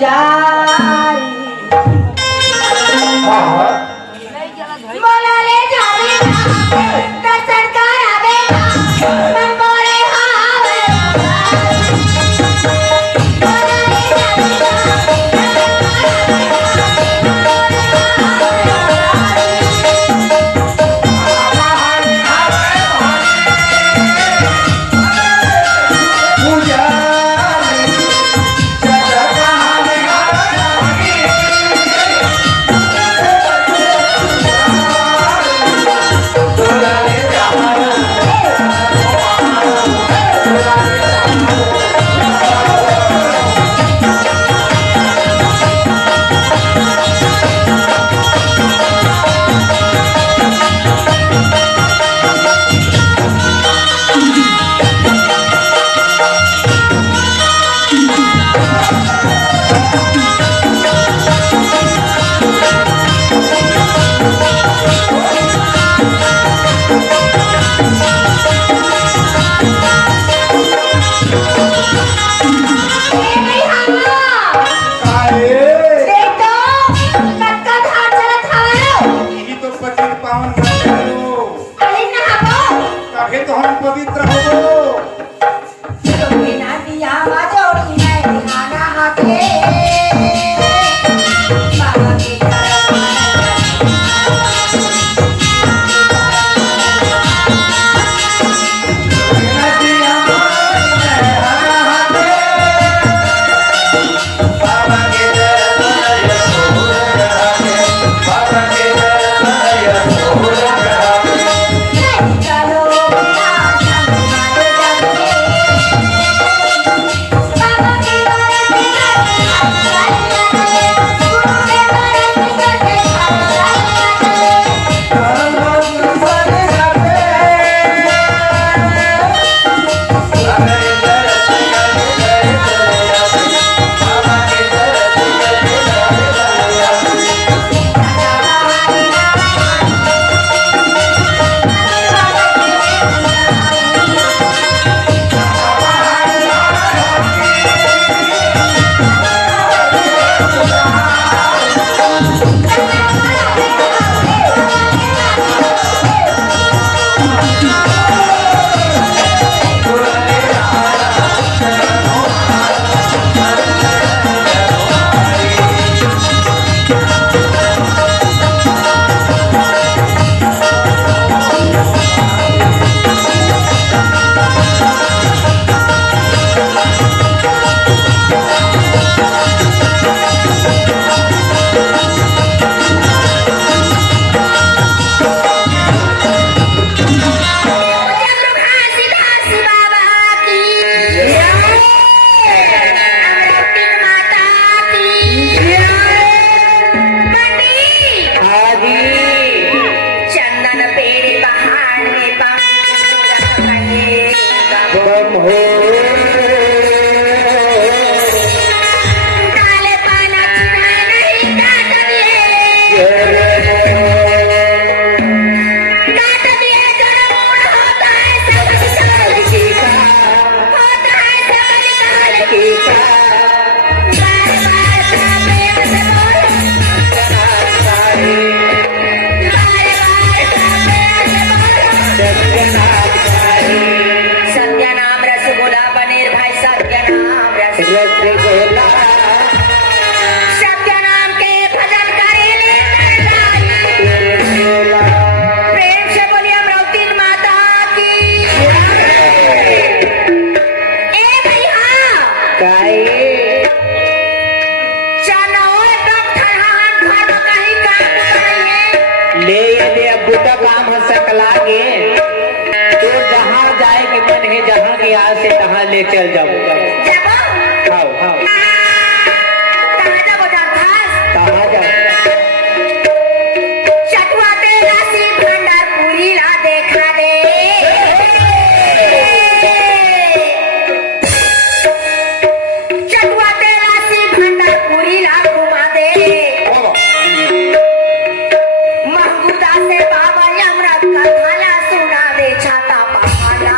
जाई बोला ले जावे ना सरकार आवे ना मन बोले हावे बोला ले जावे ना ले चल जाओ। हाँ हाँ कहाँ जाओ? छाता पहाड़ा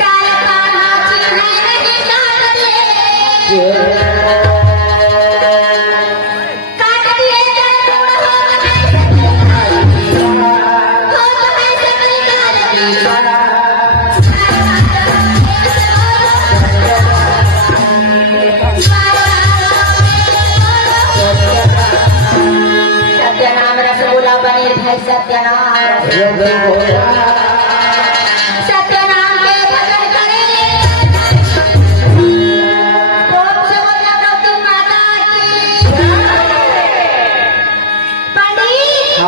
डालपानाची नाही काढले काढले तर होत आहे सगळी सत्यनाम रसगुल्ला बनी है सत्यनाम सत्यनाम के भजन करेंगे ओम शिवोला गौतम माता की पंडित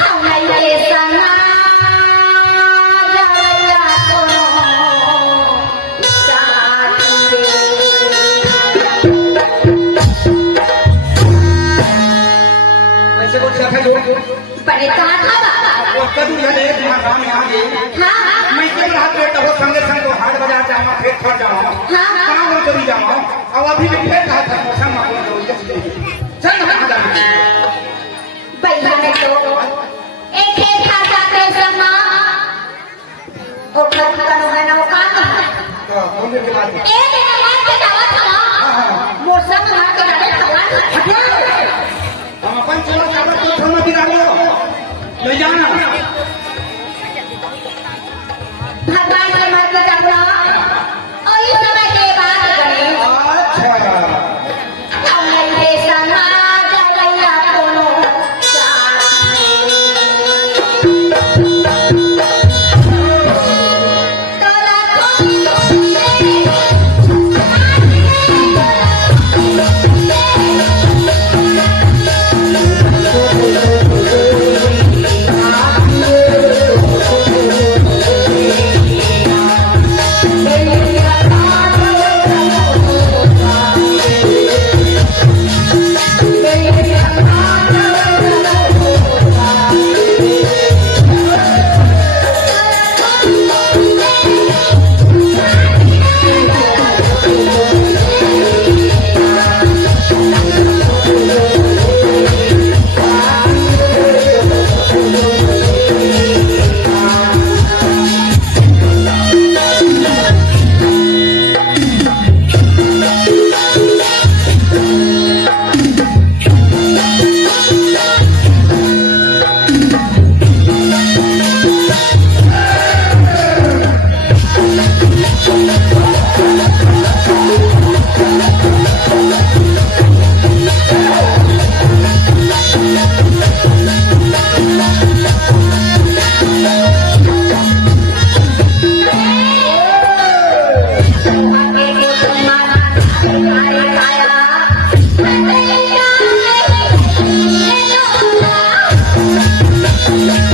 हम ये संगा जाया कोनो साथी ऐसे कुछ रखे लोग बड़े कहाँ था बाबा वो कदू यह एक मां में आ गई हाँ मैं कई रात में तो संगे संग को हाट बाजार जाऊंगा फिर घर जाऊंगा हाँ काम और कभी जाऊंगा और अभी मैं फिर कहा था मौसम में चल ना जाना भैया ने तो एक एक खाता के समा वो खत्म है ना वो काम तो होने के बाद एक नमाज के दावत था मौसम मार के दावत था हम अपन चला काबर तो थोड़ा बिगाड़ो ले जाना भगवान के मार के दावत और इस समय के बाद गए अच्छा हम ये समा जाया कोनो तोला अच्छा